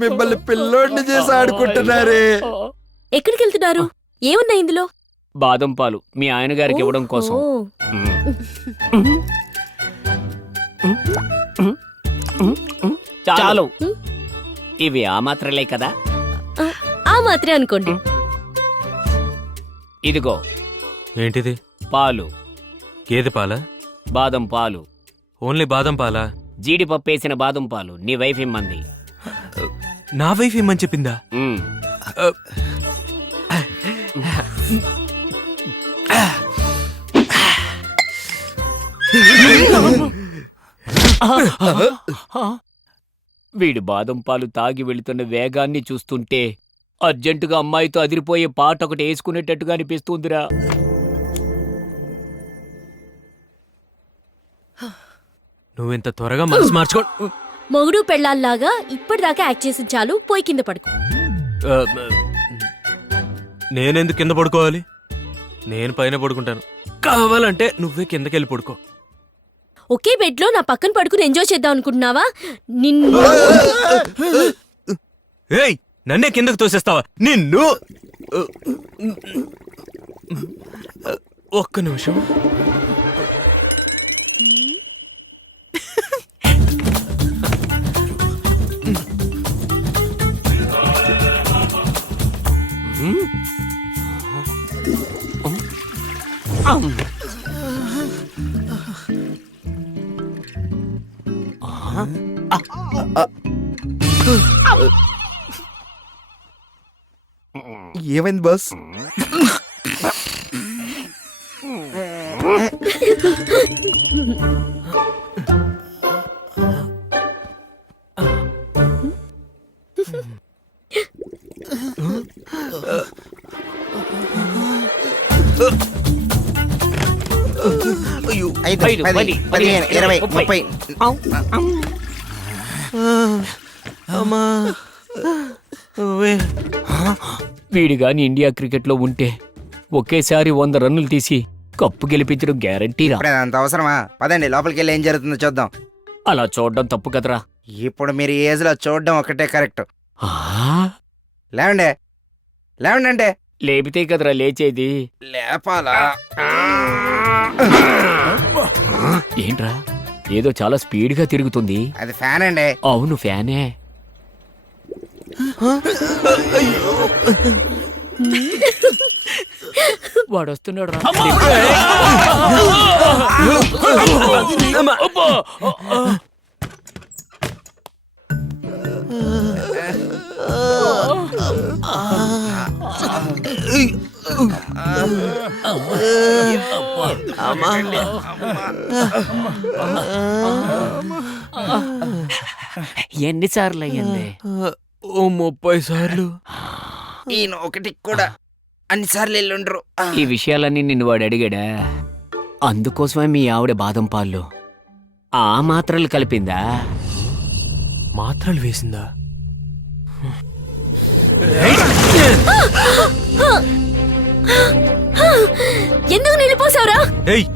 మిమ్మల్ని పిల్లోడిని చేసి ఆడుకుంటున్నారే. ఎక్కడికి వెళ్తున్నారు? ఏమున్నాయి ఇందులో? బాదం పాలు మీ ఆయన గారికి ఇవ్వడం కోసం. చాలు, ఇవి ఆ మాత్రలే కదా? ఆ మాత్రే అనుకోండి. ఇదిగో. ఏంటిది? పాలు. గేదె పాలా? బాదం పాలు. ఓన్లీ బాదం పాలా? జీడిపప్పు వేసిన బాదం పాలు. నీ వైఫ్ ఇమ్మంది. నా వైఫ్ ఇమ్మని చెప్పిందా? వీడు బాదం పాలు తాగి వెళుతున్న వేగాన్ని చూస్తుంటే అర్జెంటుగా అమ్మాయితో అదిరిపోయే పాట ఒకటి వేసుకునేటట్టుగా అనిపిస్తుందిరా. నువ్వింత త్వరగా మనసు మార్చుకో. మొగుడు పెళ్ళాల్లాగా ఇప్పటిదాకా యాక్ట్ చేసి చాలు, పోయి కింద పడుకో. నేనెందుకు కింద పడుకోవాలి? నేను పైన పడుకుంటాను. కావాలంటే నువ్వే కిందకెళ్ళి పడుకో. ఒకే బెడ్ లో నా పక్కన పడుకుని ఎంజాయ్ చేద్దాం అనుకుంటున్నావా? నిన్ను ఏయ్, నన్నే కిందకు తోసేస్తావా? నిన్ను ఒక్క నిమిషం. ఏమైంది బాస్? వీడిగాని ఇండియా క్రికెట్ లో ఉంటే ఒకేసారి 100 రన్నులు తీసి కప్పు గెలిపించడం గ్యారంటీరా. అంత అవసరమా? పదండి లోపలికి వెళ్ళి ఏం జరుగుతుందో చూద్దాం. అలా చూడడం తప్పు కదరా. ఇప్పుడు మీరు ఈ ఏజ్ లో చూడడం ఒకటే కరెక్ట్. లేవండి, లేవండి అంటే లేపితే కదరా లేచేది. లేపాలా? ఏంట్రా ఏదో చాలా స్పీడ్ గా తిరుగుతుంది? అది ఫ్యాన్ అండి. అవును, ఫ్యానే. వాడొస్తున్నాడు రా. ఎన్నిసార్లు అయ్యింది? 30 సార్లు. ఈయన ఒకటి కూడా అన్నిసార్లు వెళ్ళుండ్రు. ఈ విషయాలన్నీ నిన్ను వాడు అడిగాడా? అందుకోసమే మీ ఆవిడ బాదం పాలు ఆ మాత్రలు కలిపిందా? మాత్రలు వేసిందా? ఎందుకు నిలిపోసావురా? ఏయ్,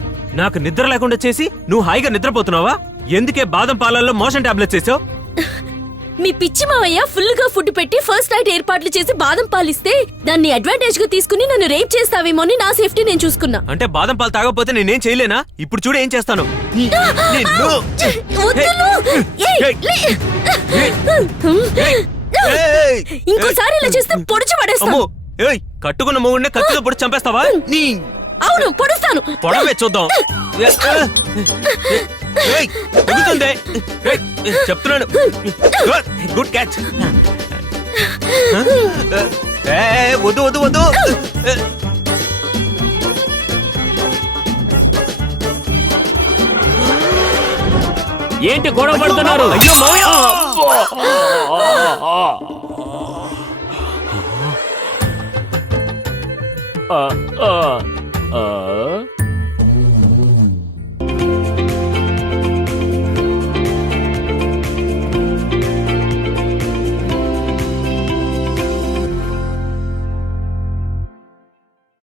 నాకు నిద్ర లేకుండా చేసి నువ్వు హాయిగా నిద్రపోతున్నావా? ఎందుకే బాదం పాలల్లో మోషన్ టాబ్లెట్స్ చేసావు? మీ పిచ్చి మావయ్య ఫుల్ గా ఫుడ్ పెట్టి ఫస్ట్ నైట్ ఏర్పాట్లు చేసి బాదం పాలు ఇస్తే దాన్ని అడ్వాంటేజ్ గా తీసుకుని నన్ను రేప్ చేస్తావేమో అని నా సేఫ్టీ నేను చూసుకున్నా. అంటే బాదం పాలు తాగకపోతే నేనేం చేయలేనా? ఇప్పుడు చూడు ఏం చేస్తాను. ఇంకోసారి ఇలా చేస్తే పొడిచి పడేస్తాను. కట్టుకున్న మొగుడిని కత్తితో పొడి చంపేస్తావా? అవును, పొడుస్తాను. పొడవే చూద్దాం. చెప్తున్నాను. Good catch. వద్దు వద్దు వద్దు. ఏంటి గొడవ పడుతున్నారు? అయ్యో మావయ్య!